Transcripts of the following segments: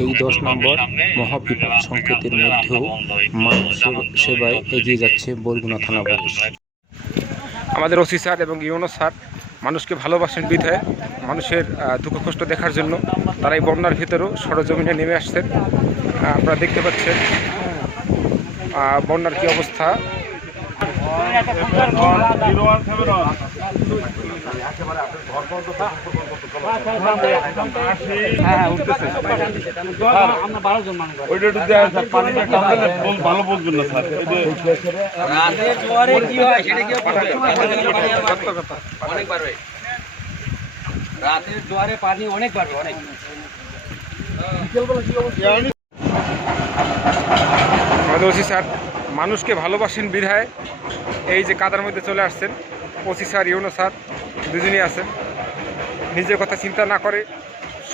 এই 10 নম্বর মহাবিপদ সংকেতের মধ্যেও মানুষ সেবায় এগিয়ে যাচ্ছে বরগুনা থানা পুলিশ। আমাদের ওসি স্যার এবং ইউনো স্যার মানুষকে ভালোবাসেন বিধায় মানুষের দুঃখ কষ্ট দেখার জন্য তারা এই বন্যার ভিতরেও সরজমিনে নেমে আসছেন। আপনারা দেখতে পাচ্ছেন বন্যার কি অবস্থা। রাতের জোয়ারে পানি অনেক বাড়বে, অনেক। আমাদের ওসি স্যার মানুষকে ভালোবাসেন বিধায় এই যে কাদার মধ্যে চলে আসছেন। ওসি স্যার ইউনো স্যার দুজনই আছেন, নিজের কথা চিন্তা না করে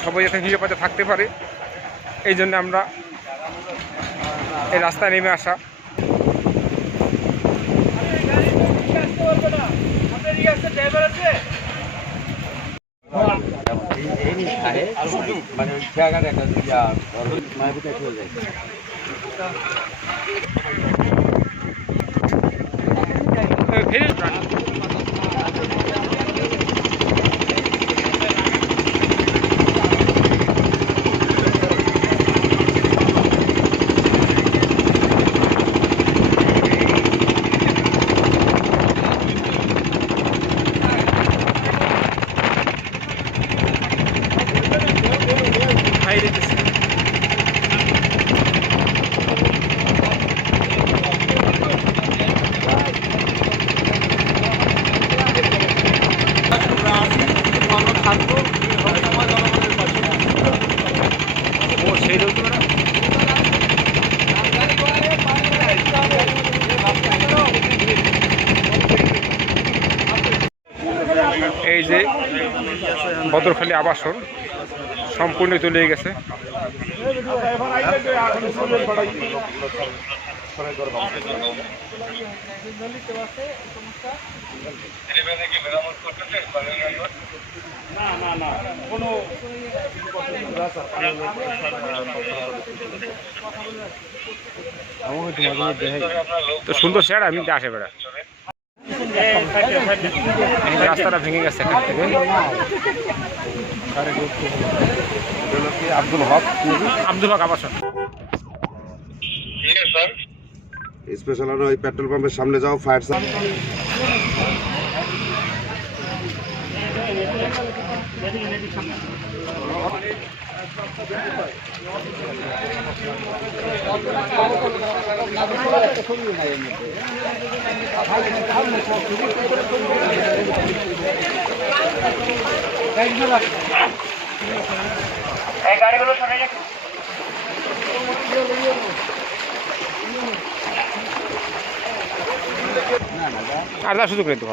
সবাই যাতে নিরাপদে থাকতে পারে এই জন্য আমরা এই রাস্তায় নেমে আসা। এই যে বদরখালী আবাসন সম্পূর্ণ তলিয়ে গেছে। তো সুন্দর স্যার আমি আসে বেড়া রাস্তাটা ভেঙে গেছে এখান থেকে। আব্দুল হক আবাসন স্পেশাল আর ওই পেট্রোল পাম্পের সামনে যাও, ফায়ার গাড়িগুলো সরে যাচ্ছে। আর যা সুযোগ নেই তো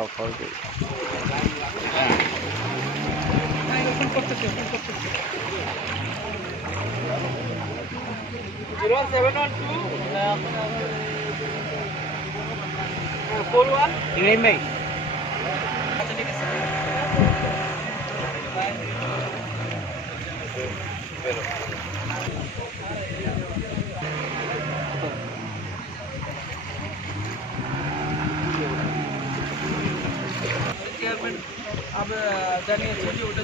জানিয়েছি যে ওটা